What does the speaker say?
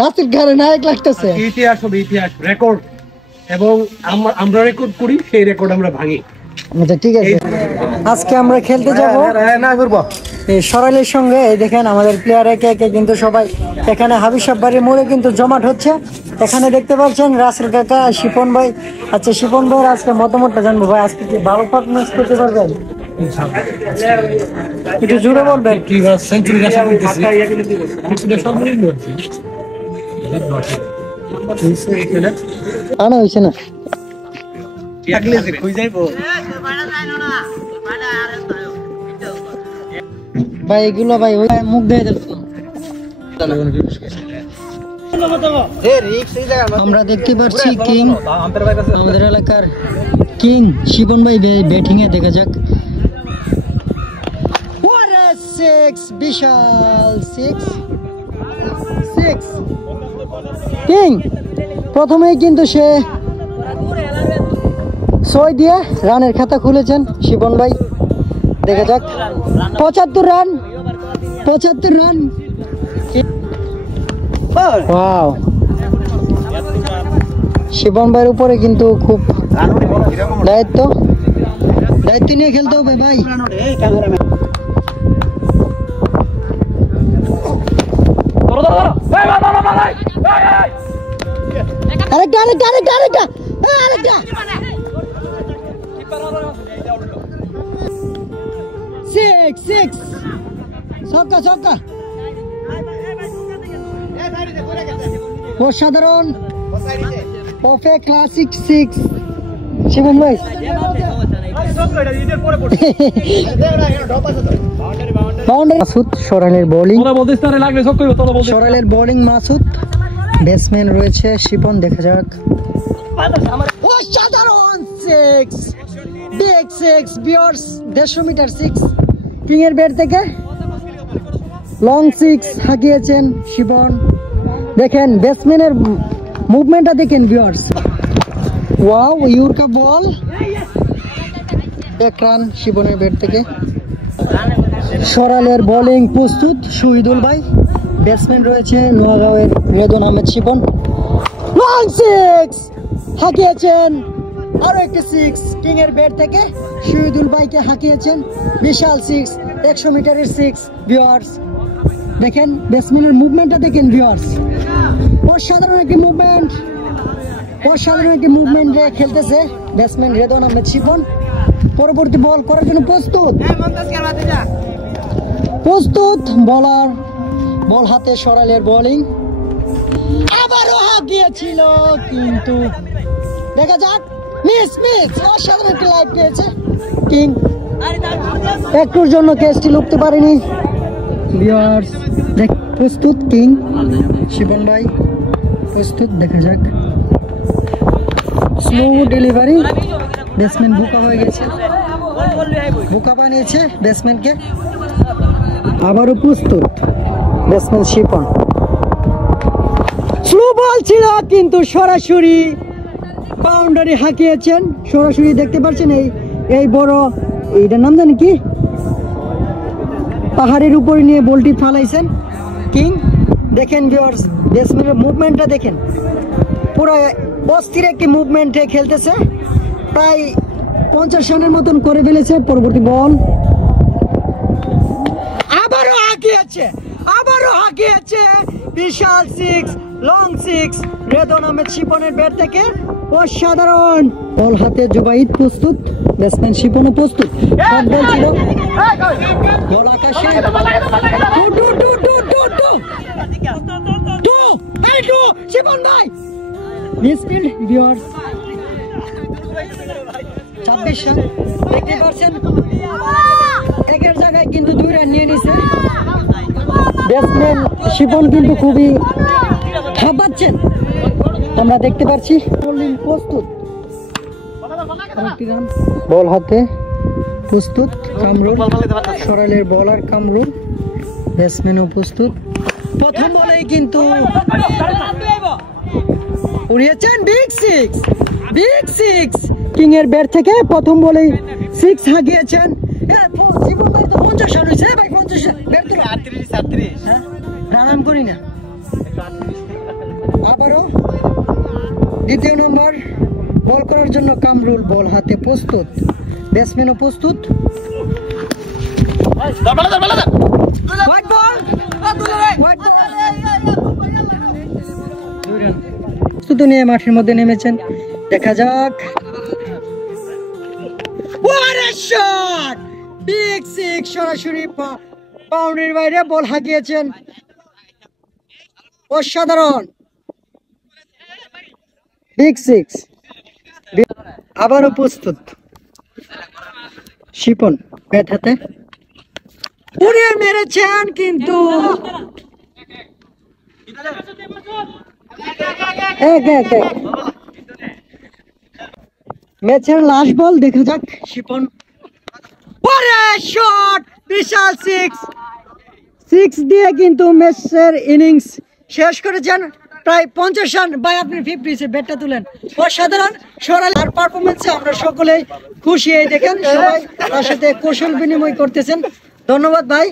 রাসেল খানের নায়ক লাগতেছে। ইতিহাস হবে, ইতিহাস রেকর্ড, এবং আমরা রেকর্ড করি, সেই রেকর্ড আমরা ভাঙি। আচ্ছা ঠিক আছে, আজকে আমরা খেলতে যাবো এই সরাইলের সঙ্গে। এই দেখেন আমাদের প্লেয়ার একে একে কিন্তু সবাই এখানে হাবিসাব বাড়ির মোড়ে কিন্তু জমাট হচ্ছে। এখানে দেখতে পাচ্ছেন রাসেল কাকা, শিপন ভাই। আচ্ছা শিপন ভাই আজকে মতামতটা জানবো ভাই, আজকে কি ভালো পারফরমেন্স করতে পারবেন? একটু জোরে বলবেন। আনা হয়েছে না ভাই, এগুলো ভাই ওই মুখ দিয়ে আমরা দেখতে পাচ্ছি কিং, আমাদের এলাকার কিং শিবন ভাই ব্যাটিং এ। দেখা যাক, বিশাল সিক্স কিং। প্রথমেই কিন্তু সে 6 দিয়ে রানের খাতা খুলেছেন শিবন ভাই। দেখা যাক, 75 রান। ওয়াও, শিবন ভাইয়ের উপরে কিন্তু খুব দায়িত্ব নিয়ে খেলতে হবে ভাই। আরেকটা সিক্স ছক্কা অসাধারণ, পারফেক্ট ক্লাসিক সিক্স শিবন ভাই। মাসুদ সরাইলের বোলিং, সরাইলের বোলিং মাসুদ, ব্যাটসম্যান রয়েছে শিপন। দেখা যাক, অসাধারণ six, big six viewers, 150 metre six king এর ব্যাট থেকে লং সিক্স হাঁকিয়েছেন শিবন। দেখেন ব্যাটসম্যানের মুভমেন্টটা দেখেন viewers. Wow, yorker ball, 1 run শিবনের ব্যাট থেকে। সরাইলের বোলিং প্রস্তুত শহীদুল ভাই, ব্যাটসম্যান রয়েছে নোয়াগাঁওয়ের রেদন আহমেদ শিপন। লং সিক্স হাঁকিয়েছেন, আরো একটি সিক্স কিং এর ব্যাট থেকে শহীদুল ভাইকে হাঁকিয়েছেন। বিশাল সিক্স, 100 মিটারের সিক্স ভিউয়ার্স। দেখেন ব্যাটসম্যানের মুভমেন্টটা দেখেন ভিউয়ার্স, অসাধারণ একটি মুভমেন্ট খেলতেছে ব্যাটসম্যান রেদন আহমেদ শিপন। পরবর্তী বল করার জন্য প্রস্তুত বলার, বল হাতে সরাইলের বোলিং, আবারও হাঁকিয়েছিল কিন্তু দেখা যাক, মিস। অসাধারণ একটি লাইভ পেয়েছে কিং, একটুর জন্য ক্যাচটি লুকতে পারেনি ভিউয়ার্স। প্রস্তুত কিং শিবন ভাই, প্রস্তুত। দেখা যাক, স্লো ডেলিভারি, ব্যাটসম্যান বোকা হয়ে গেছে, বোকা বানিয়েছে ব্যাটসম্যানকে। আবারও প্রস্তুত ব্যাটসম্যান শিপন, স্লো বল ছিল কিন্তু সরাসরি বাউন্ডারি হাঁকিয়েছেন। সরাসরি দেখতে পাচ্ছেন এই বড়, এইটার নাম জানি কি, পাহাড়ের উপরে নিয়ে বলটি ফালাইছেন কিং। দেখেন ভিউয়ার্স, ব্যাটসম্যানের মুভমেন্টটা দেখেন, পুরো অস্থির একটি মুভমেন্টে খেলতেছে, প্রায় 50 রানের মতন করে ফেলেছে। পরবর্তী বল, আবারও হাঁকিয়েছে, বিশাল six, long six Redon Ahmed শিপনের ব্যাট থেকে। অসাধারণ বল হাতে জুবাইদ প্রস্তুত, ব্যাটসম্যান শিপনও প্রস্তুত। বল ছিল, বল আকাশে, শিপন ভাই মিসফিল্ড ভিউয়ার্স। 26 রান দেখতে পাচ্ছেন, একের জায়গায় কিন্তু 2 রান নিয়ে নিছে ব্যাটসম্যান শিপন, কিন্তু খুবই হাঁপাচ্ছেন আমরা দেখতে পাচ্ছি। বোলিং প্রস্তুত, বল হাতে প্রস্তুত কামরুল, সরাইলের বলার কামরুল, ব্যাটসম্যানও প্রস্তুত। প্রথম বলেই কিন্তু উড়িয়েছেন বিগ সিক্স কিং এর ব্যাট থেকে। প্রথম বলেই 6 হাঁকিয়েছেন। জীবন ভাই তো 50 রান হয়েছে ভাই, 50 ব্যাট তো 38 রান করি না। আবারও দ্বিতীয় নম্বর বল করার জন্য কামরুল বল হাতে প্রস্তুত, ব্যাটসম্যানও প্রস্তুত। White ball, white ball. প্রস্তুতি নিয়ে মাঠের মধ্যে নেমেছেন, দেখা যাক। What a shot! Big six, সরাসরি বাউন্ডারির বাইরে বল হাঁকিয়েছেন, অসাধারণ। Big six. আবারও প্রস্তুত শিপন, ব্যাট হাতে উড়িয়ে মেরেছেন, কিন্তু ম্যাচের লাস্ট বল, দেখা যাক শিপন। শট, বিশাল সিক্স, সিক্স দিয়ে কিন্তু ম্যাচের ইনিংস শেষ করেছেন। প্রায় 50 রান। ভাই আপনি 50 ব্যাটটা তুলেন, অসাধারণ। আর পারফরমেন্সে আমরা সকলেই খুশি। এই দেখেন সবাই তার সাথে কৌশল বিনিময় করতেছেন। ধন্যবাদ ভাই।